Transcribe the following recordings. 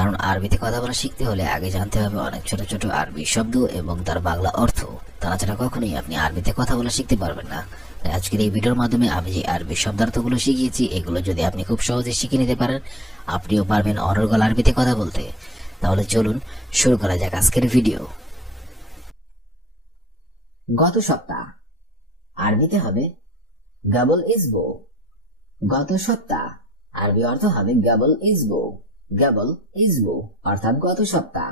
কারণ আরবিতে কথা বলা শিখতে হলে আগে জানতে হবে অনেক ছোট ছোট আরবি শব্দ এবং তার বাংলা অর্থ। তাছাড়া কখনোই আপনি আরবিতে কথা বলা শিখতে পারবেন না। তাই আজকের এই ভিডিওর মাধ্যমে আমি যে আরবি শব্দার্থগুলো শিখিয়েছি, এগুলো যদি আপনি খুব সহজে শিখে নিতে পারেন, আপনিও পারবেন অনর্গল আরবিতে কথা বলতে। তাহলে চলুন শুরু করা যাক আজকের ভিডিও। গত সপ্তাহ আরবিতে হবে গাবল ইসবো। গত সপ্তাহ আরবি অর্থ হবে গাবল ইসবো। গাবল ইসবো অর্থাৎ গত সপ্তাহ।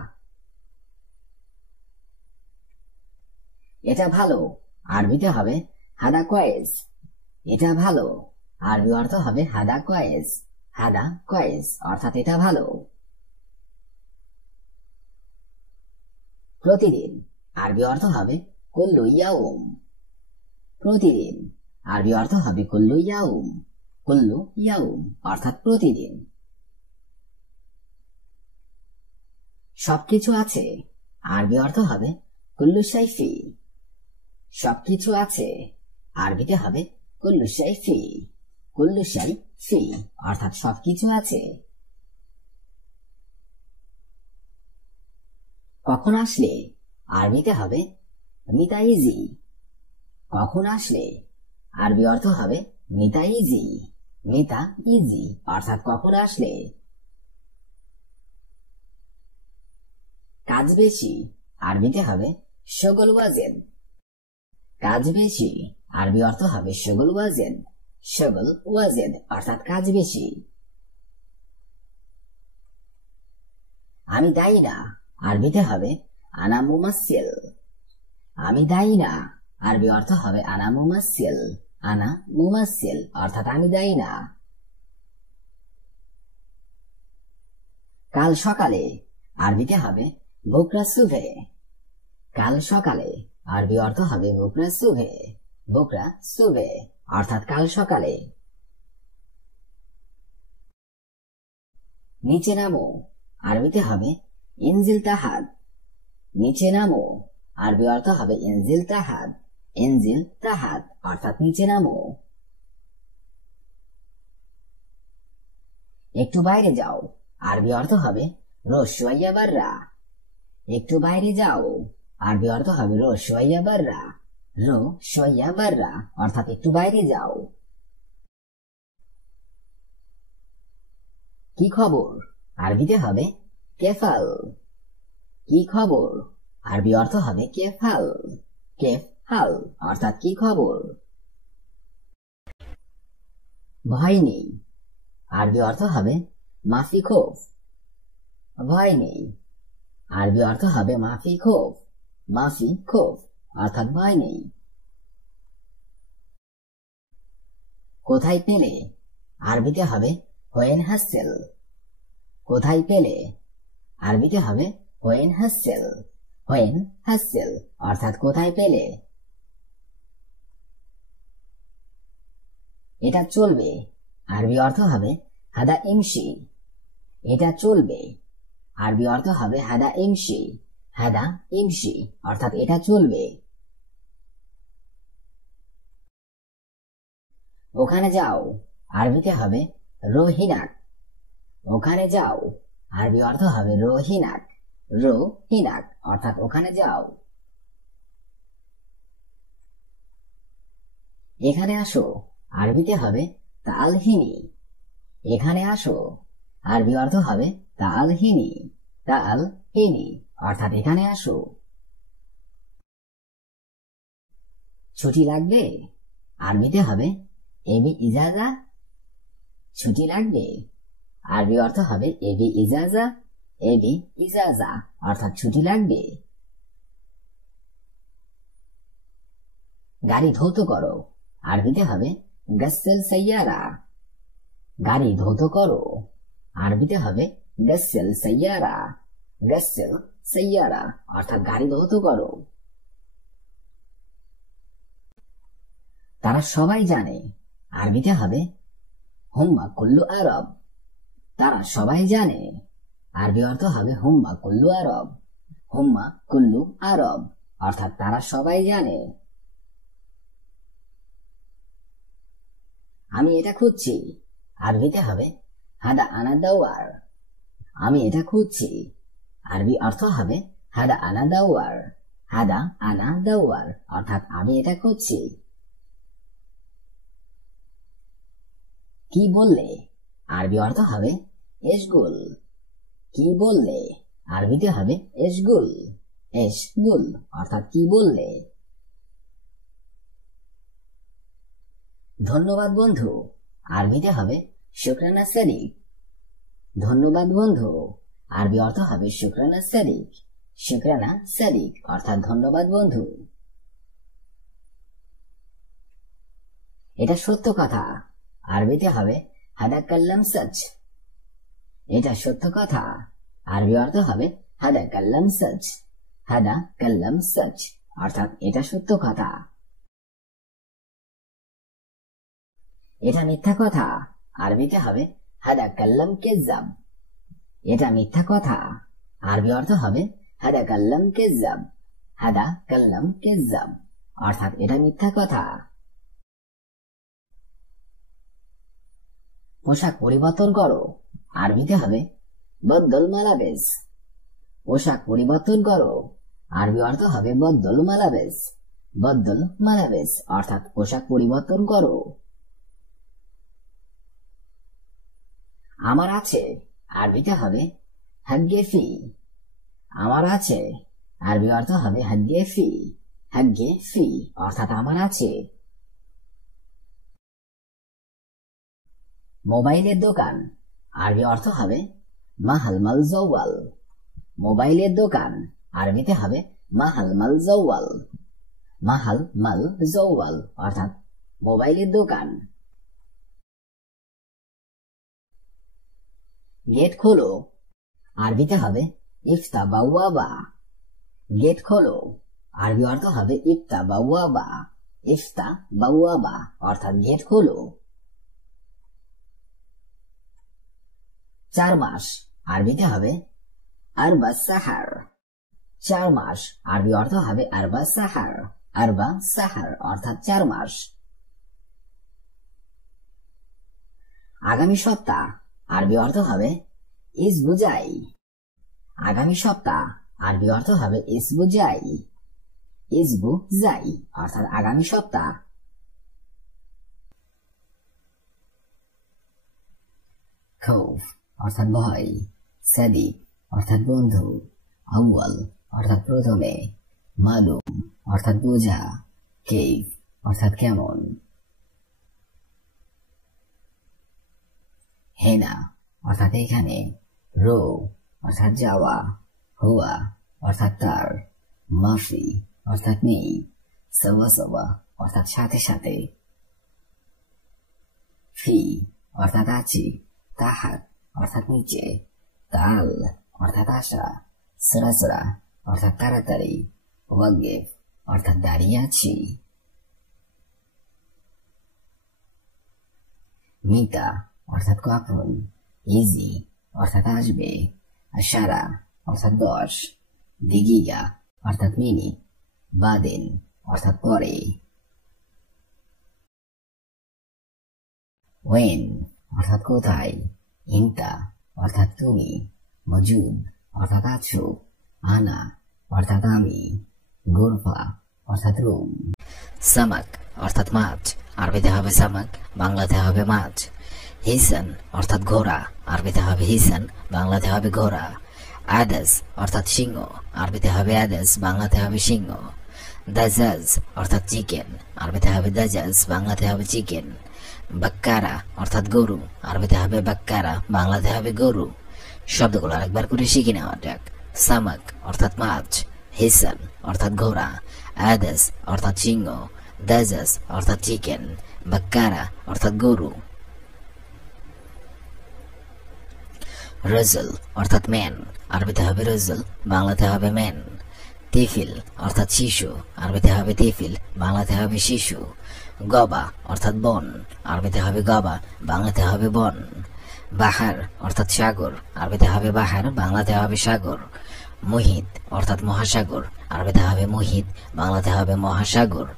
এটা ভালো আরবিতে হবে হাদা কয়েস। এটা ভালো আরবি অর্থ হবে হাদা কয়েস। হাদা কয়েস অর্থাৎ এটা ভালো। প্রতিদিন আরবি অর্থ হবে কুল্লু ইয়াউম। প্রতিদিন আরবি অর্থ হবে কুল্লু ইয়াউম। কুল্লু ইয়াউম অর্থাৎ প্রতিদিন। সবকিছু আছে আরবি অর্থ হবে কুল্লু শাইফি। সবকিছু আছে আরবিতে হবে কুল্লু শাইফি। কুল্লু শাইফি অর্থাৎ সবকিছু আছে। কখন আসলে আরবিতে হবে মিতাইজি। কখন আসলে আরবি অর্থ হবে মিতাইজি। মিতা ইজি অর্থাৎ কখন আসলে। কাজ বেশি আরবিতে হবে শগল ওয়াজেদ। কাজ বেশি আরবি অর্থ হবে শগল ওয়াজেদ। শগল ওয়াজেদ অর্থাৎ কাজ বেশি। আমি দায়ী না আরবিতে হবে আনা মুমাসসিল। আমি দায়ী না আরবি অর্থ হবে আনা মুমাসসিল। আনা মুমাসসিল অর্থাৎ আমি দায়ী না। কাল সকালে আরবিতে হবে বুকরা সুভে। কাল সকালে আরবি অর্থ হবে বুকরা সুভে। বুকরা সুভে অর্থাৎ কাল সকালে। নিচে নামো আরবিতে হবে ইনজিল তাহাদ। নিচে নামো আরবি অর্থ হবে ইনজিল তাহাদ। ইনজিল তাহাদ অর্থাৎ নিচে নামো। একটু বাইরে যাও আরবি অর্থ হবে রোজ শোয়াইয়া বাররা। একটু বাইরে যাও আরবি অর্থ হবে রোজ শোয়াইয়া বাররা। রো শোয়াইয়া বাররা অর্থাৎ একটু বাইরে যাও। কি খবর আরবিতে হবে কেফাল। কি খবর আরবি অর্থ হবে কেফাল। কেফাল অর্থাৎ কি খবর। ভয় নেই আরবি অর্থ হবে মাফি খোফ। ভয় নেই আরবি অর্থ হবে মাফি খোফ। মাফি খোফ অর্থাৎ ভয় নেই। কোথায় পেলে আরবিতে হবে হোয়েন হাসেল। কোথায় পেলে আরবিতে হবে হোয়েন হাসেল। হোয়েন হাসেল অর্থাৎ কোথায় পেলে। এটা চলবে আরবি অর্থ হবে হাদা ইমশি। এটা চলবে আরবি অর্থ হবে হাদা ইমশি। হাদা ইমশি অর্থাৎ এটা চলবে। ওখানে যাও আরবিতে হবে রোহিনাক। ওখানে যাও আরবি অর্থ হবে রোহিনাক। রোহিনাক অর্থাৎ ওখানে যাও। এখানে আসো আরবিতে হবে তালহিনি। এখানে আসো আরবি অর্থ হবে তালহিনি। তালহিনি অর্থাৎ এখানে আসো। ছুটি লাগবে আরবিতে হবে এবি ইজাজা। ছুটি লাগবে আরবি অর্থ হবে এবি ইজাজা। এবি ইজাজা অর্থাৎ ছুটি লাগবে। গাড়ি ধৌত করো আরবিতে হবে গাসেল সাইয়ারা। গাড়ি ধৌত করো আরবিতে হবে গাসেল সাইয়ারা। গাসেল সাইয়ারা অর্থাৎ গাড়ি ধৌত করো। তারা সবাই জানে আরবিতে হবে হুম্মা কুল্লু আরব। তারা সবাই জানে আরবি অর্থ হবে হুম্মা কুল্লু আরব। হুম্মা কুল্লু আরব অর্থাৎ তারা সবাই জানে। আমি এটা খুঁজছি আরবিতে হবে হাদা আনা দাওয়ার। আমি এটা খুঁজছি। আরবি অর্থ হবে হাদা আনা দাওয়ার। হাদা আনা দাওয়ার অর্থাৎ আমি এটা খুঁজছি। কি বললে? আরবি অর্থ হবে এশগুল। কি বললে? আরবিতে হবে এশগুল। এশগুল অর্থাৎ কি বললে। ধন্যবাদ বন্ধু, আরবিতে হবে শুকরানা সাদিক। ধন্যবাদ বন্ধু, আরবি অর্থ হবে শুকরানা সাদিক। শুকরানা সাদিক অর্থাৎ ধন্যবাদ বন্ধু। এটা সত্য কথা, আরবিতে হবে হাদা কাল্লাম সচ। এটা সত্য কথা, আরবি অর্থ হবে হাদা কাল্লাম সচ। হাদা কাল্লাম সচ অর্থাৎ এটা সত্য কথা। এটা মিথ্যা কথা, আরবিতে হবে হাদা কাল্লাম কেজাব। এটা মিথ্যা কথা, আরবি অর্থ হবে হাদা কাল্লাম কেজাব। হাদা কাল্লাম কেজাব অর্থাৎ এটা মিথ্যা কথা। পোশাক পরিবর্তন করো, আরবিতে হবে বদল মালাবেস। পোশাক পরিবর্তন করো, আরবি অর্থ হবে বদল মালাবেস। বদল মালাবেস অর্থাৎ পোশাক পরিবর্তন করো। আমার আছে, আরবিতে হবে হাগ্গে ফি। আমার আছে, আরবি অর্থ হবে হাগ্গে ফি। হাগ্গে ফি অর্থাৎ আমার আছে। মোবাইলের দোকান, আরবি অর্থ হবে মাহাল মাল জওয়াল। মোবাইলের দোকান, আরবিতে হবে মাহাল মাল জওয়াল। মাহাল মাল জওয়াল অর্থাৎ মোবাইলের দোকান। গেট খোলো, আরবিতে হবে ইফতা বাওয়াবা। গেট খোলো, আরবি অর্থ হবে ইফতা বাওয়াবা। ইফতা বাওয়াবা অর্থাৎ গেট খোলো। 4 মাস, আরবিতে হবে আরবা সাহার। 4 মাস, আরবি অর্থ হবে আরবা সাহার। আরবা সাহার অর্থাৎ 4 মাস। আগামী সপ্তাহ, আরবি অর্থ হবে ইসবুজাই। আগামী সপ্তাহ, আরবি অর্থ হবে ইসবুজাই। ইসবুজাই অর্থাৎ আগামী সপ্তাহ। খৌফ অর্থাৎ ভয়। সাদিক অর্থাৎ বন্ধু। আউয়াল অর্থাৎ প্রথমে। মালুম অর্থাৎ বোঝা। কেইফ অর্থাৎ কেমন। হেনা অর্থাৎ এখানে। রো অর্থাৎ যাওয়া। হুয়া অর্থাৎ তার। মাফি অর্থাৎ নেই। সওয়া সওয়া অর্থাৎ সাথে সাথে। ফি অর্থাৎ আছি। তাহাত অর্থাৎ নিচে। তাল অর্থাৎ আশা। সরাসরা অর্থাৎ তাড়াতাড়ি। ওয়াগেফ অর্থাৎ দাঁড়িয়ে আছি। মিতা অর্থাৎ কখন। ইজি অর্থাৎ আসবে। আশারা অর্থাৎ 10। দিগিগা অর্থাৎ মিনিট। বাদেন অর্থাৎ পরে। ওয়েন অর্থাৎ কোথায়। ইন্তা অর্থাৎ তুমি। মজুদ অর্থাৎ আছো। আনা অর্থাৎ আমি। গোরফা অর্থাৎ রুম। সামাক অর্থাৎ মাছ, আরবিতে হবে সামাক, বাংলাতে হবে মাছ। হিসান অর্থাৎ ঘোড়া, আরবিতে হবে হিসান, বাংলাতে হবে ঘোড়া। আদাস অর্থাৎ সিংহ, আরবিতে হবে আদাস, বাংলাতে হবে সিংহ। দাজাজ অর্থাৎ চিকেন, আরবিতে হবে দাজাজ, বাংলাতে হবে চিকেন। বাক্কারা অর্থাৎ গরু, আরবিতে হবে বাক্কারা, বাংলাতে হবে গরু। শব্দগুলো আরেকবার করে শিখে নেওয়া যাক। সামাক অর্থাৎ মাছ। হিসান অর্থাৎ ঘোড়া। আদাস অর্থাৎ সিংহ। দাজাজ অর্থাৎ চিকেন। বাক্কারা অর্থাৎ গরু। রজল অর্থাৎ ম্যান, আরবিতে হবে রজল, বাংলাতে হবে ম্যান। তিফিল অর্থাৎ শিশু, আরবিতে হবে তিফিল, বাংলাতে হবে শিশু। গবা অর্থাৎ বন, আরবিতে হবে গবা, বাংলাতে হবে বন। বাহার অর্থাৎ সাগর, আরবিতে হবে বাহার, বাংলাতে হবে সাগর। মুহিত অর্থাৎ মহাসাগর, আরবিতে হবে মুহিত, বাংলাতে হবে মহাসাগর।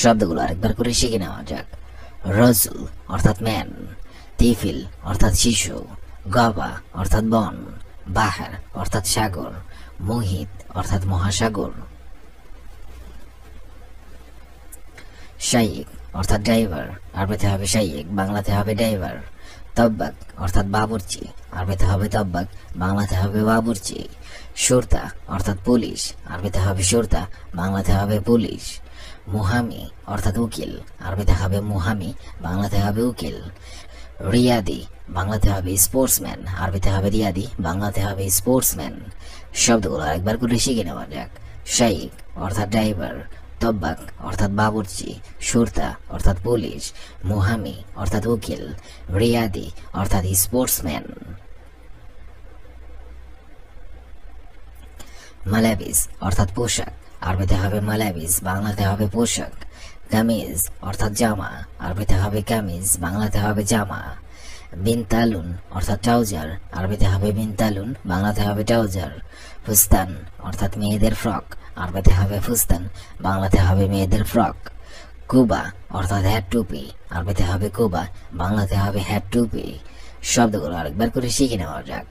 শব্দগুলো আরেকবার করে শিখে নেওয়া যাক। রজল অর্থাৎ ম্যান। তিফিল অর্থাৎ শিশু। গাবা অর্থাৎ বন, বাহার অর্থাৎ সাগর, মোহিত অর্থাৎ মহাসাগর। শাইক অর্থাৎ ড্রাইভার, আরবিতে হবে শাইক, বাংলাতে হবে ড্রাইভার। তব্বাক অর্থাৎ বাবুর্চি, আরবিতে হবে তব্বাক, বাংলাতে হবে বাবুর্চি। সুরতা অর্থাৎ পুলিশ, আরবিতে হবে সুরতা, বাংলাতে হবে পুলিশ। মুহামি অর্থাৎ উকিল, আরবিতে হবে মুহামি, বাংলাতে হবে উকিল। রিয়াদি বাংলাতে হবে স্পোর্টসম্যান, আরবিতে হবে রিয়াদি, বাংলাতে হবে স্পোর্টসম্যান। শব্দগুলো আরেকবার করে শিখে নেওয়া যাক। শাইক অর্থাৎ ড্রাইভার, তব্বাক অর্থাৎ বাবুর্চি, সুরতা অর্থাৎ পুলিশ, মুহামি অর্থাৎ উকিল, রিয়াদি অর্থাৎ স্পোর্টসম্যান। মালাবিস অর্থাৎ পোশাক, আরবিতে হবে মালাবিস, বাংলাতে হবে পোশাক। কামিজ অর্থাৎ জামা, আরবিতে হবে কামিজ, বাংলাতে হবে জামা। বিনতালুন অর্থাৎ ট্রাউজার, আরবিতে হবে বিনতালুন, বাংলাতে হবে ট্রাউজার। ফুস্তান অর্থাৎ মেয়েদের ফ্রক, আরবিতে হবে ফুস্তান, বাংলাতে হবে মেয়েদের ফ্রক। কুবা অর্থাৎ হ্যাট টুপি, আরবিতে হবে কুবা, বাংলাতে হবে হ্যাট টুপি। শব্দগুলো আরেকবার করে শিখে নেওয়া যাক।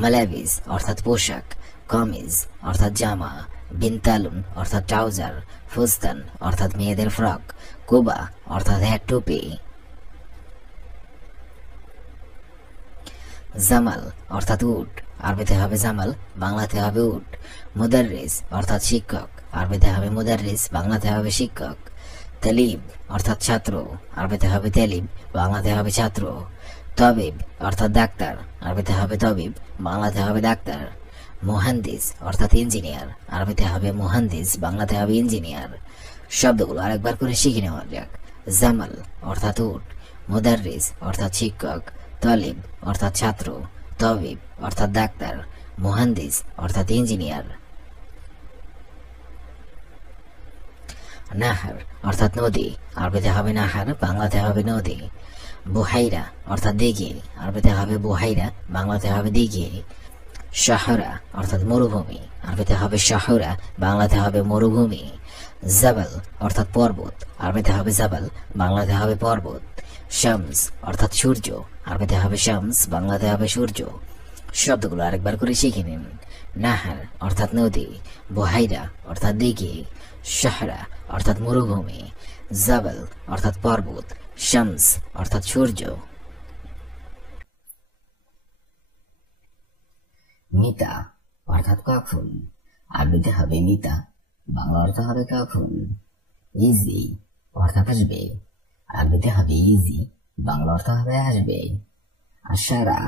মালাবিস অর্থাৎ পোশাক, কামিজ অর্থাৎ জামা, বিনতালুন অর্থাৎ ট্রাউজার, ফুস্তান অর্থাৎ মেয়েদের ফ্রক, কুবা অর্থাৎ হ্যাট টুপি। জামাল অর্থাৎ উট, আরবিতে হবে জামাল, বাংলাতে হবে উট। মুদাররিস অর্থাৎ শিক্ষক, আরবিতে হবে মুদাররিস, বাংলাতে হবে শিক্ষক। তালিব অর্থাৎ ছাত্র, আরবিতে হবে তালিব, বাংলাতে হবে ছাত্র। তবিব অর্থাৎ ডাক্তার, আরবিতে হবে তবিব, বাংলাতে হবে ডাক্তার। মুহান্দিস অর্থাৎ ইঞ্জিনিয়ার, আরবিতে হবে মুহান্দিস, বাংলাতে হবে ইঞ্জিনিয়ার। শব্দগুলো আরেকবার করে শিখে নেওয়া যাক। জামাল অর্থাৎ উট, মুদাররিস অর্থাৎ শিক্ষক, তলিব অর্থাৎ ছাত্র, তবিব অর্থাৎ ডাক্তার, মুহান্দিস অর্থাৎ ইঞ্জিনিয়ার। নাহার অর্থাৎ নদী, আরবিতে হবে নাহার, বাংলাতে হবে নদী। বুহাইরা অর্থাৎ দিঘি, আরবিতে হবে বুহাইরা, বাংলাতে হবে দিঘি। শাহরা অর্থাৎ মরুভূমি, আরবিতে হবে শাহরা, বাংলাতে হবে মরুভূমি। জাবাল অর্থাৎ পর্বত, আরবিতে হবে জাবাল, বাংলাতে হবে পর্বত। শামস অর্থাৎ সূর্য, আরবিতে হবে শামস, বাংলাতে হবে সূর্য। শব্দগুলো আরেকবার করে শিখে নিন। নাহার অর্থাৎ নদী, বুহাইরা অর্থাৎ দিঘি, শাহরা অর্থাৎ মরুভূমি, জাবাল অর্থাৎ পর্বত, শামস অর্থাৎ সূর্য। মিতা অর্থাৎ কখন, আরবিতে হবে মিতা, বাংলা অর্থ হবে কখন। ইজি অর্থাৎ আসবে, আরবিতে হবে ইজি, বাংলা অর্থ হবে আসবে। আশারা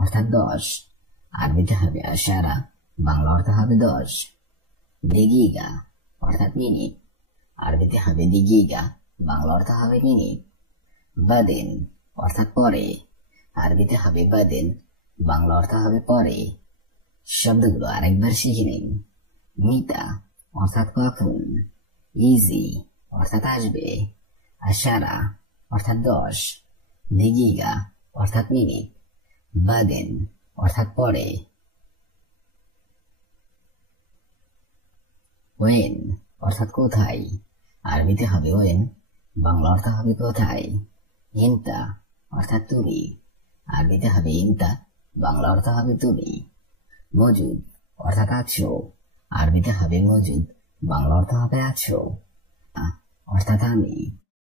অর্থাৎ 10, আরবিতে হবে আশারা, বাংলা অর্থ হবে 10। দিগিগা অর্থাৎ মিনিট, আরবিতে হবে দিগিগা, বাংলা অর্থ হবে মিনিট। বাদেন অর্থাৎ পরে, আরবিতে হবে বাদেন, বাংলা অর্থ হবে পরে। শব্দগুলো আরেকবার শিখে নিন। মিতা অর্থাৎ কখন, ইজি অর্থাৎ আসবে, আশারা অর্থাৎ 10, দিগিগা অর্থাৎ মিনিট, বাদেন অর্থাৎ পরে। ওয়েন অর্থাৎ কোথায়, আরবিতে হবে ওয়েন, বাংলা অর্থ হবে কোথায়। ইনতা অর্থাৎ তুমি, আরবিতে হবে ইনতা, বাংলা অর্থ হবে তুমি। মজুদ অর্থাৎ আছো, আরবিতে হবে মজুদ, বাংলা অর্থ হবে আছো। অর্থাৎ আমি,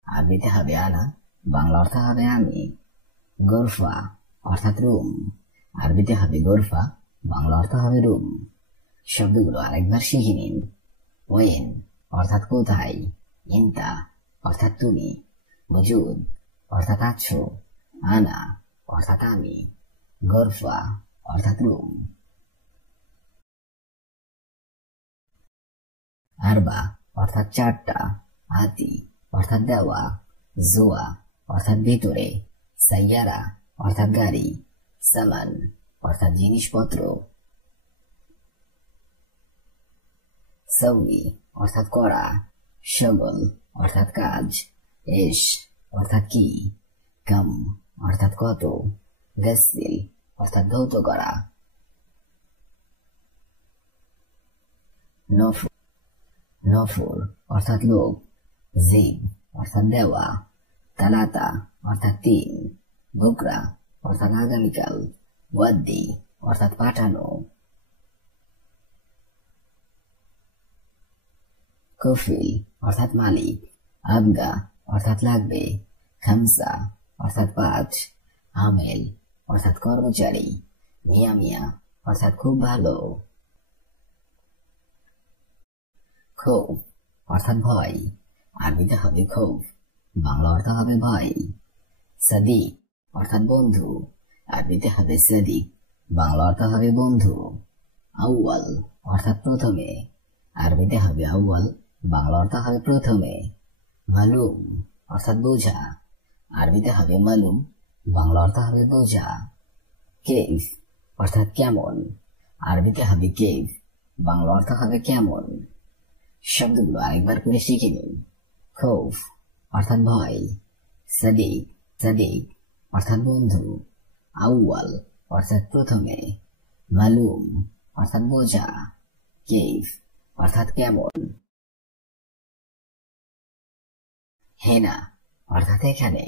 আরবিতে হবে আনা, বাংলা অর্থ হবে আমি। গোরফা অর্থাৎ রুম, আরবিতে হবে গোরফা, বাংলা অর্থ হবে রুম। শব্দগুলো আরেকবার শিখে নিন। ওয়েন অর্থাৎ কোথায়, ইনতা অর্থাৎ তুমি, মজুদ অর্থাৎ আছো, আনা অর্থাৎ আমি, গোরফা অর্থাৎ রুম। আরবা অর্থাৎ 4টা, আতি অর্থাৎ দেওয়া, জোয়া অর্থাৎ ভিতরে, সাইয়ারা অর্থাৎ গাড়ি, সামান অর্থাৎ জিনিসপত্র। সৌনি অর্থাৎ করা, শগল অর্থাৎ কাজ, এশ অর্থাৎ কি, কাম অর্থাৎ কত, গাসিল অর্থাৎ ধৌত করা। নফর অর্থাৎ লোক, জিব অর্থাৎ দেওয়া, তালাতা অর্থাৎ 3, বুকরা অর্থাৎ আগামীকাল, ওয়াদ্দি অর্থাৎ পাঠানো, কফিল অর্থাৎ মালিক, আবগা অর্থাৎ লাগবে, খামসা অর্থাৎ 5, আমেল অর্থাৎ কর্মচারী, মিয়া মিয়া অর্থাৎ খুব ভালো, খৌফ অর্থাৎ ভয়, আরবিতে হবে খৌফ, বাংলা অর্থ হবে ভয়, সাদিক অর্থাৎ বন্ধু, আরবিতে হবে সাদিক, বাংলা অর্থ হবে বন্ধু, আউয়াল অর্থাৎ প্রথমে, আরবিতে হবে আউয়াল, বাংলা অর্থ হবে প্রথমে, মালুম অর্থাৎ বোঝা, আরবিতে হবে মালুম, বাংলা অর্থ হবে বোঝা, কেইফ অর্থাৎ কেমন, আরবিতে হবে কেইফ, বাংলা অর্থ হবে কেমন। শব্দগুলো আরেকবার করে শিখে নিন। খৌফ অর্থাৎ ভয়, সাদিক সাদিক অর্থাৎ বন্ধু, আউয়াল অর্থাৎ প্রথমে, মালুম অর্থাৎ বোঝা, কেইফ অর্থাৎ কেমন। হেনা অর্থাৎ এখানে,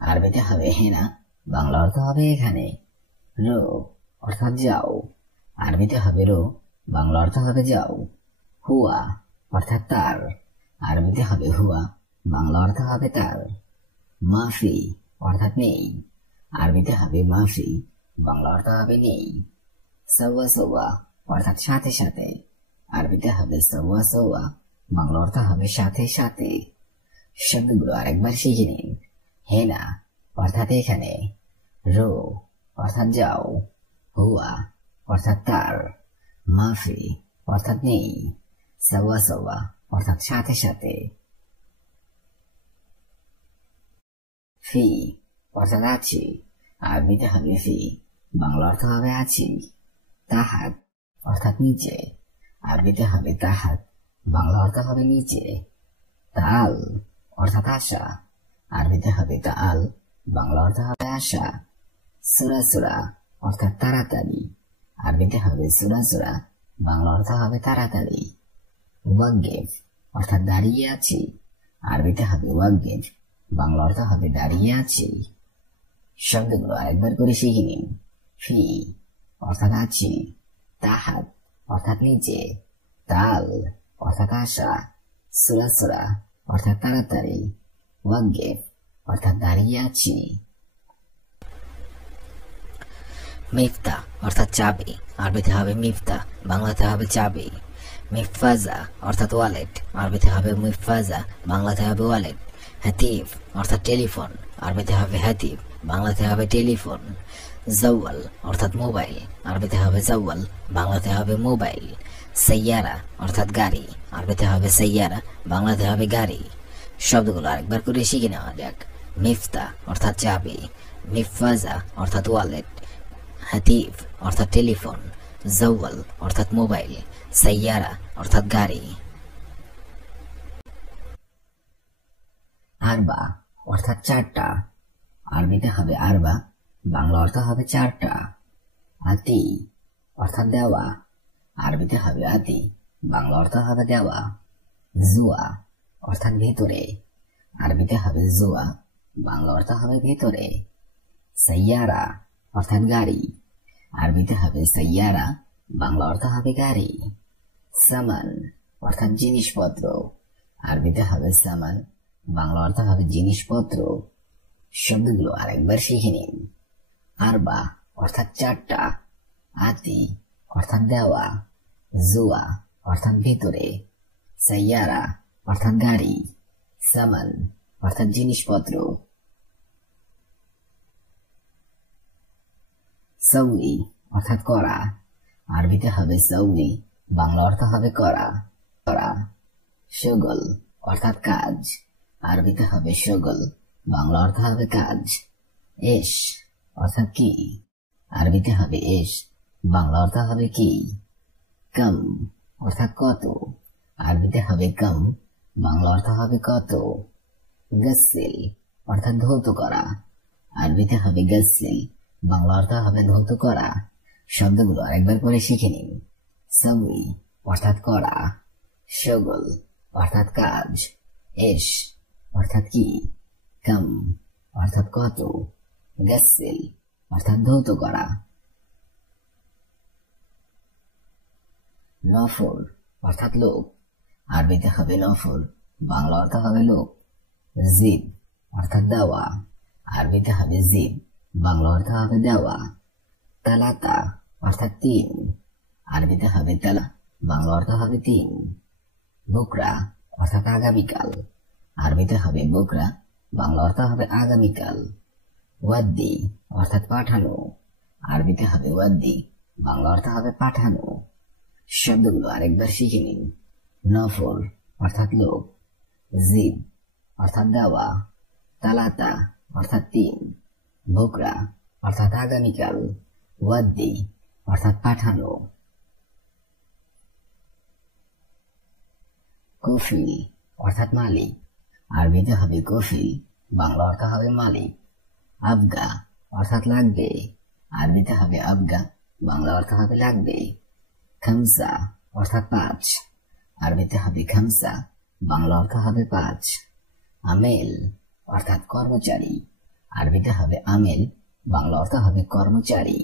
আরবিতে হবে হেনা, বাংলা অর্থ হবে এখানে, রো অর্থাৎ যাও, আরবিতে হবে রো, বাংলা অর্থ হবে যাও, হুয়া অর্থাৎ তার, আরবিতে হবে হুয়া, বাংলা অর্থ হবে তার, মাফি অর্থাৎ নেই, আরবিতে হবে মাফি, বাংলা অর্থ হবে নেই, সওয়া সওয়া অর্থাৎ সাথে সাথে, আরবিতে হবে সওয়া সওয়া, বাংলা অর্থ হবে সাথে সাথে। শব্দগুলো আরেকবার শিখে নিন। হেনা অর্থাৎ এখানে, রো অর্থাৎ যাও, হুয়া অর্থাৎ তার, মাফি অর্থাৎ নেই, সওয়া সওয়া অর্থাৎ সাথে সাথে। ফি অর্থাৎ আছি, আরবিতে হবে ফি, বাংলা অর্থ হবে আছি, তাহাত অর্থাৎ নিচে, আরবিতে হবে তাহাত, বাংলা অর্থ হবে নিচে, তাল অর্থাৎ আশা, আরবিতে হবে তাল, বাংলা অর্থ হবে আশা, সুরা সুরা অর্থাৎ তাড়াতাড়ি, আরবিতে হবে সুরা সুরা, বাংলা অর্থ হবে তাড়াতাড়ি, ওয়াকগেফ অর্থাৎ দাঁড়িয়ে আছি, আরবিতে হবে ওয়াকগেফ, বাংলা অর্থ হবে দাঁড়িয়ে আছি। শব্দগুলো আরেকবার করে শিখে নিন। ফি অর্থাৎ আছি, তাহাত অর্থাৎ নিচে, তাল অর্থাৎ আশা, সুরা সুরা অর্থাৎ তাড়াতাড়ি, ওয়াকগেফ অর্থাৎ দাঁড়িয়ে আছি। মিফতা অর্থাৎ চাবি, আরবিতে হবে মিফতা, বাংলাতে হবে চাবি, মিফাজা অর্থাৎ ওয়ালেট, আরবিতে হবে মিফাজা, বাংলাতে হবে ওয়ালেট, হাতিফ অর্থাৎ টেলিফোন, আরবিতে হবে হাতিফ, বাংলাতে হবে টেলিফোন, জাওয়াল অর্থাৎ মোবাইল, আরবিতে হবে জাওয়াল, বাংলাতে হবে মোবাইল, সাইয়ারা অর্থাৎ গাড়ি, আরবিতে হবে সাইয়ারা, বাংলাতে হবে গাড়ি। শব্দগুলো আরেকবার করে শিখে নেওয়া যাক। মিফতা অর্থাৎ চাবি, মিফাজা অর্থাৎ ওয়ালেট, হাতিফ অর্থাৎ টেলিফোন, জাওয়াল অর্থাৎ মোবাইল, সাইয়ারা অর্থাৎ গাড়ি। আরবা অর্থাৎ চারটা, আরবিতে হবে আরবা, বাংলা অর্থ হবে চারটা, আতি অর্থাৎ দেওয়া, আরবিতে হবে আতি, বাংলা অর্থ হবে দেওয়া, জুয়া অর্থাৎ ভিতরে, আরবিতে হবে জুয়া, বাংলা অর্থ হবে ভিতরে, সাইয়ারা অর্থাৎ গাড়ি, আরবিতে হবে সাইয়ারা, বাংলা অর্থ হবে গাড়ি, সামান অর্থাৎ জিনিসপত্র, আরবিতে হবে সামান, বাংলা অর্থ হবে জিনিসপত্র। শব্দগুলো আরেকবার শিখে নিন। আরবা অর্থাৎ চারটা, আতি অর্থাৎ দেওয়া, জুয়া অর্থাৎ ভিতরে, সাইয়ারা অর্থাৎ গাড়ি, সামান অর্থাৎ জিনিসপত্র। সৌই অর্থাৎ করা, আরবিতে হবে সৌই, বাংলা অর্থ হবে করা করা। শগল অর্থাৎ কাজ, আরবিতে হবে শগল, বাংলা অর্থ হবে কাজ। এশ অর্থাৎ কি, আরবিতে হবে এশ, বাংলা অর্থ হবে কি। কম অর্থাৎ কত, আরবিতে হবে কম, বাংলা অর্থ হবে কত। গসিল অর্থাৎ ধৌত করা, আরবিতে হবে গসিল, বাংলা অর্থ হবে ধৌত করা। শব্দগুলো আরেকবার করে শিখে নিন। সবই অর্থাৎ করা, শগল অর্থাৎ কাজ, এশ অর্থাৎ কি, কম অর্থাৎ কত, গসিল অর্থাৎ ধৌত করা, নফর অর্থাৎ লোক, আরবিতে হবে নফর, বাংলা অর্থ হবে লোক। জিব অর্থাৎ দেওয়া, আরবিতে হবে জিব, বাংলা অর্থ হবে দেওয়া। তালাতা অর্থাৎ তিন, আরবিতে হবে তালা, বাংলা অর্থ হবে তিন। বুকরা অর্থাৎ আগামীকাল, আরবিতে হবে বুকরা, বাংলা অর্থ হবে আগামীকাল। ওয়াদ্দি অর্থাৎ পাঠানো, আরবিতে হবে ওয়াদ্দি, বাংলা অর্থ হবে পাঠানো। শব্দগুলো আরেকবার শিখে নিন। নফর অর্থাৎ লোক, জিব অর্থাৎ দেওয়া, তালাতা অর্থাৎ তিন, বুকরা অর্থাৎ আগামীকাল, ওয়াদ্দি অর্থাৎ পাঠানো। কফিল অর্থাৎ মালিক, আরবিতে হবে কফিল, বাংলা অর্থ হবে মালিক। আবগা অর্থাৎ লাগবে, আরবিতে হবে আবগা, বাংলা অর্থ হবে লাগবে। খামসা অর্থাৎ পাঁচ, আরবিতে হবে খামসা, বাংলা অর্থ হবে পাঁচ। আমেল অর্থাৎ কর্মচারী, আরবিতে হবে আমেল, বাংলা অর্থ হবে কর্মচারী।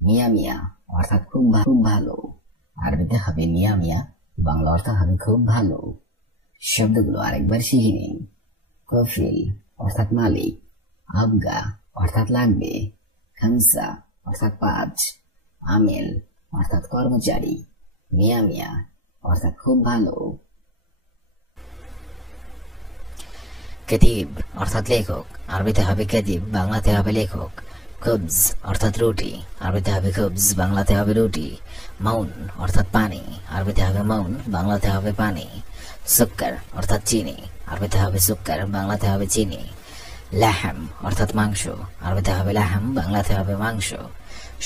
মিয়া মিয়া অর্থাৎ খুব ভালো, আরবিতে হবে মিয়া মিয়া, বাংলা অর্থ হবে খুব ভালো। শব্দগুলো আরেকবার শিখে নিন। কফিল অর্থাৎ মালিক, আবগা অর্থাৎ লাগবে, খামসা অর্থাৎ পাঁচ, আমেল অর্থাৎ কর্মচারী, মিয়া মিয়া অর্থাৎ খুব ভালো। কাতিব অর্থাৎ লেখক, আরবিতে হবে কাতিব, বাংলাতে হবে লেখক। খুবজ অর্থাৎ রুটি, আরবিতে হবে খুবজ, বাংলাতে হবে রুটি। মাউন অর্থাৎ পানি, আরবিতে হবে মাউন, বাংলাতে হবে পানি। সুক্কার অর্থাৎ চিনি, আরবিতে হবে সুক্কার, বাংলাতে হবে চিনি। লাহাম অর্থাৎ মাংস, আরবিতে হবে লাহাম, বাংলাতে হবে মাংস।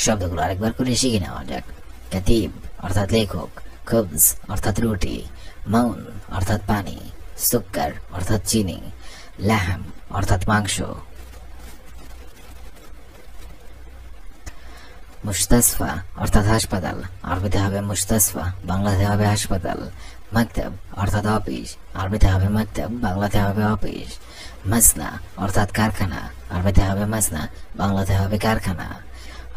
শব্দগুলো আরেকবার করে শিখে নেওয়া যাক। কাতিব অর্থাৎ লেখক, খুবজ অর্থাৎ রুটি, মাউন অর্থাৎ পানি, সুক্কার অর্থাৎ চিনি, লাহাম অর্থাৎ মাংস। মুস্তাসফা অর্থাৎ হাসপাতাল, আরবিতে হবে মুস্তাসফা, বাংলাতে হবে হাসপাতাল। মাকতাব অর্থাৎ অফিস, আরবিতে হবে মাকতাব, বাংলাতে হবে অফিস। মাসনা অর্থাৎ কারখানা, আরবিতে হবে মাসনা, বাংলাতে হবে কারখানা।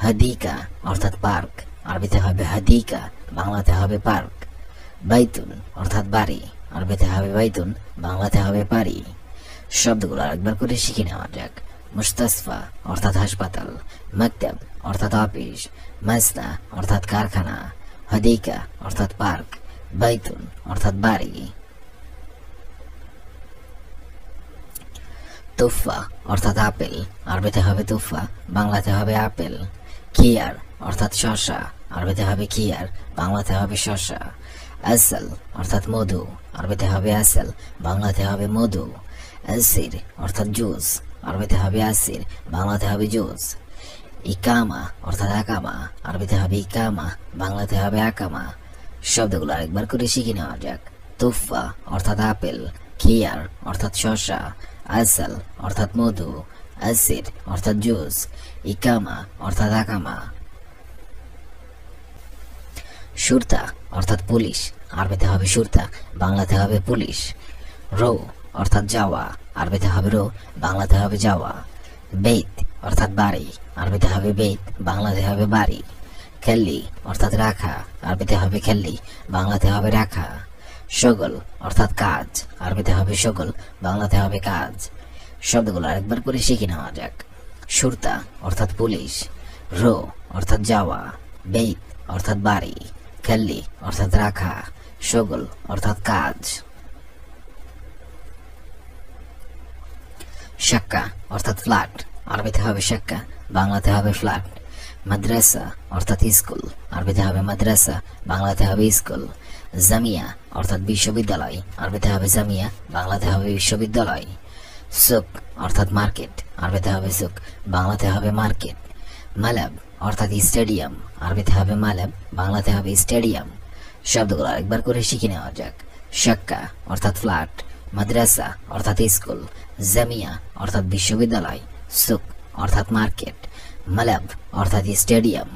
হাদিকা অর্থাৎ পার্ক, আরবিতে হবে হাদিকা, বাংলাতে হবে পার্ক। বাইতুন অর্থাৎ বাড়ি, আরবিতে হবে বাইতুন, বাংলাতে হবে বাড়ি। শব্দগুলো আরেকবার করে শিখে নেওয়া যাক। মুস্তাসফা অর্থাৎ হাসপাতাল, মাকতাব অর্থাৎ অফিস, মাসনা অর্থাৎ কারখানা, হাদিকা অর্থাৎ পার্ক, বাইতুন অর্থাৎ বাড়ি। তুফা অর্থাৎ আপেল, আরবিতে হবে তুফা, বাংলাতে হবে আপেল। খিয়ার অর্থাৎ শসা, আরবিতে হবে খিয়ার, বাংলাতে হবে শসা। আসল অর্থাৎ মধু, আরবিতে হবে আসল, বাংলাতে হবে মধু। আসির অর্থাৎ জুস, আরবিতে হবে আসির, বাংলাতে হবে জুস। ইকামা অর্থাৎ আকামা, আরবিতে হবে ইকামা, বাংলাতে হবে আকামা। শব্দগুলো আরেকবার করে শিখে নেওয়া যাক। তুফা অর্থাৎ আপেল, খিয়ার অর্থাৎ শসা, আসল অর্থাৎ মধু, আসির অর্থাৎ জুস, ইকামা অর্থাৎ আকামা। সুরতা অর্থাৎ পুলিশ, আরবিতে হবে সুরতা, বাংলাতে হবে পুলিশ। রো অর্থাৎ যাওয়া, আরবিতে হবে রো, বাংলাতে হবে যাওয়া। বেত অর্থাৎ বাড়ি, আরবিতে হবে বেত, বাংলাতে হবে বাড়ি। খেল্লি অর্থাৎ রাখা, আরবিতে হবে খেল্লি, বাংলাতে হবে রাখা। শগল অর্থাৎ কাজ, আরবিতে হবে শগল, বাংলাতে হবে কাজ। শব্দগুলো আরেকবার করে শিখে নেওয়া যাক। সুরতা অর্থাৎ পুলিশ, রো অর্থাৎ যাওয়া, বেত অর্থাৎ বাড়ি, খেল্লি অর্থাৎ রাখা, শগল অর্থাৎ কাজ। শাক্কা অর্থাৎ ফ্ল্যাট, আরবিতে হবে শাক্কা, বাংলাতে হবে ফ্ল্যাট। মাদ্রাসা অর্থাৎ স্কুল, আরবিতে হবে মাদ্রাসা, বাংলাতে হবে স্কুল। জামিয়া অর্থাৎ বিশ্ববিদ্যালয়, আরবিতে হবে জামিয়া, বাংলাতে হবে বিশ্ববিদ্যালয়। সুক অর্থাৎ মার্কেট, আরবিতে হবে সুক, বাংলাতে হবে মার্কেট। মালাব অর্থাৎ স্টেডিয়াম, আরবিতে হবে মালাব, বাংলাতে হবে স্টেডিয়াম। শব্দগুলো আরেকবার করে শিখে নেওয়া যাক। শাক্কা অর্থাৎ ফ্ল্যাট, মাদ্রাসা অর্থাৎ স্কুল, জামিয়া অর্থাৎ বিশ্ববিদ্যালয়, সুক অর্থাৎ মার্কেট, মালাব অর্থাৎ স্টেডিয়াম।